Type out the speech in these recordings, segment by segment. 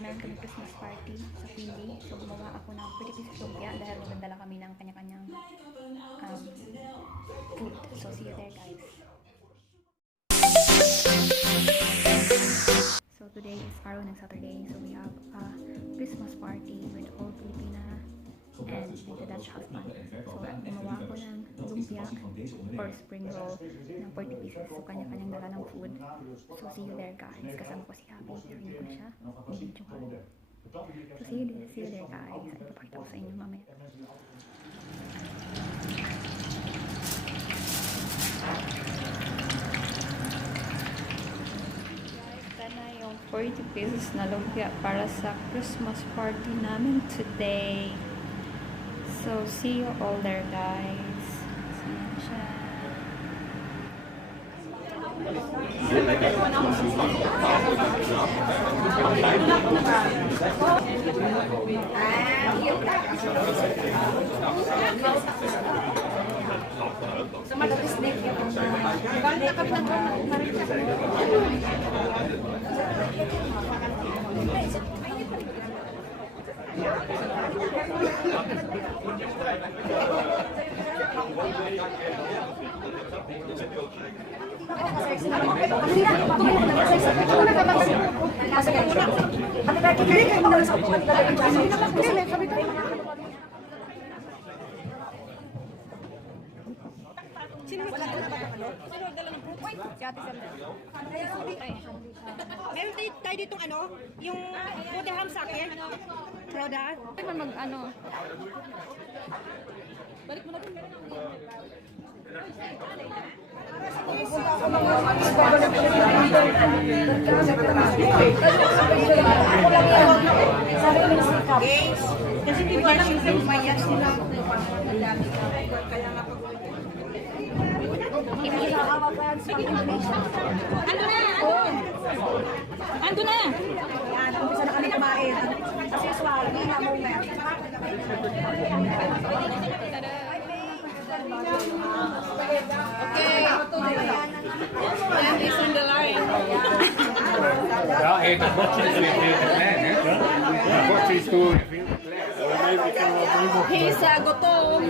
meron kami Christmas party sa Queenie. So, gumawa ako ng pretty piece of lumpia dahil nagdala kami ng kanya-kanyang food. So, see you there, guys. So, today is araw ng Saturday. So, we have a Christmas party with all Filipina and with the Dutch husband. So, gumawa ako ng lumpia or spring roll ng 40 pieces. So, kanya-kanyang dala ng food. So, see you there, guys. Kasama ko si Happy. Narinig ko na siya. Video ko. So, see you there, guys. At ipapakita ko sa inyo mamaya. Ito na yung 40 pesos na lumpia para sa Christmas party namin today. So, see you all there, guys. So, yan siya. Meron tayo ditong ano, yung puti ham sa akin. Roda. Balik mo na dun. Guys, kasi hindi ba lang yung umayas sila. Ando na! Yan, umpisa na kami kumain. Kasi swal, hindi na moment. Okay. Lamb is on the line. Ja, eet het bordje is weer te klein, hè? Het bordje is gewoon veel te klein. He's gutom.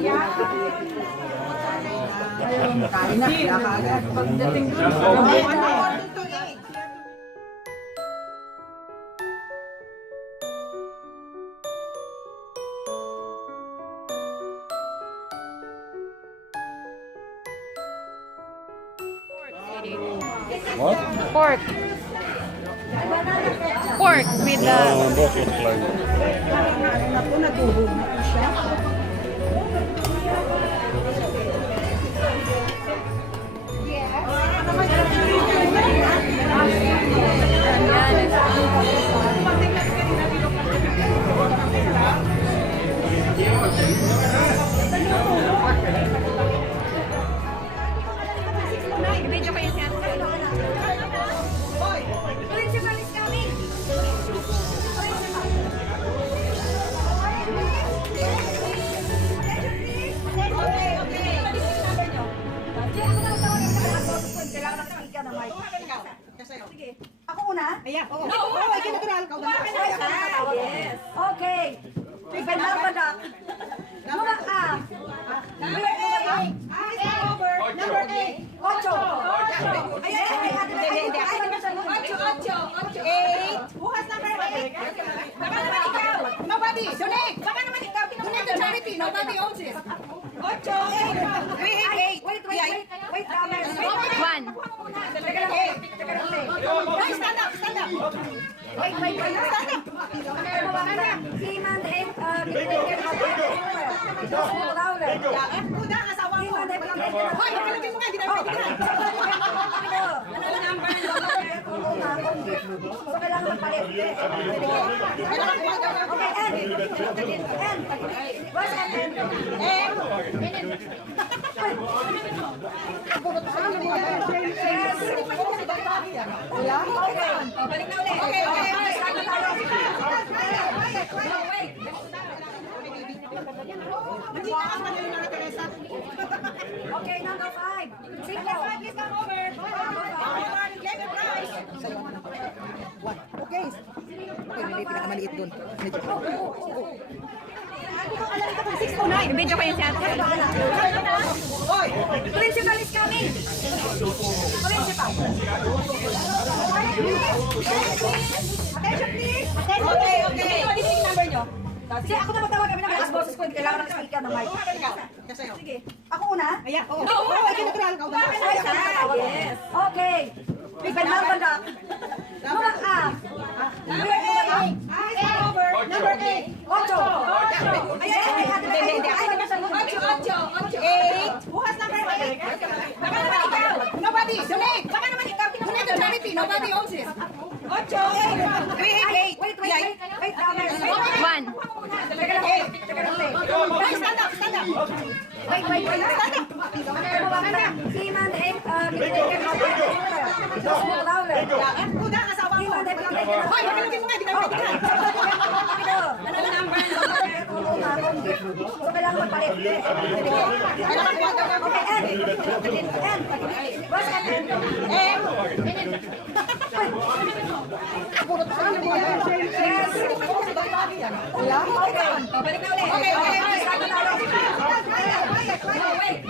Pagdating Wat? Pork. Pork with the... Een bordje te klein. Video kayo siya. Principal is coming. Sige. Ako una? Ayan. No, ay kinatural. Yes. Okay. Benar badak. Number A. Number A. Number 8. Ocho. Ayan. Ocho. 8. Who has number 8? Baka naman ikaw. Nobody. Sunik. Baka naman ikaw. Sunik to charity. Nobody owns it. Ocho. 8. We have 8. Wait. One. Stand up. Stand up. Iman and binigyan ka ba? Uda asawa mo. Hoy, nakalagay mo nga, hindi tayo pwede. Ano number? So, kailangan magpalit. Okay, N. What's N? Wala? Okay. Balik na ulit. Okay. Okay, number 5. Number 5, please come over. Get the prize. Okay. yung pinakamaliit doon. Medyo. Alam ito pag 609. Video ko yung chat. Hoy! Principal is coming! Principal! Attention please! Okay, okay. Ano yung number nyo? Sige, ako na magtawag kami ng last boses ko. Hindi kailangan ng speaker ng mic. Sige. Ako una? Ayan. Oo, natural ka. Yes. Okay. Big band banda. Number Number 8. Number 8. 8. Ayan. 8. Bukas number 8. Baka naman ikaw. Nobody. Donate. Baka naman ikaw. Donate to charity. Nobody owns it. 8. 8. Wait. One. Guys, stand up. Stand up. Wait. Stand up. Iman, kuda, asawa mo. Hoy, makalugin mo nga, di na pwede ka. Ano number? So, kailangan magpalit. Kailangan kuha daw. Okay, N. Boss, N. Okay. Balik na ulit. Okay. Start na ulit. Wait.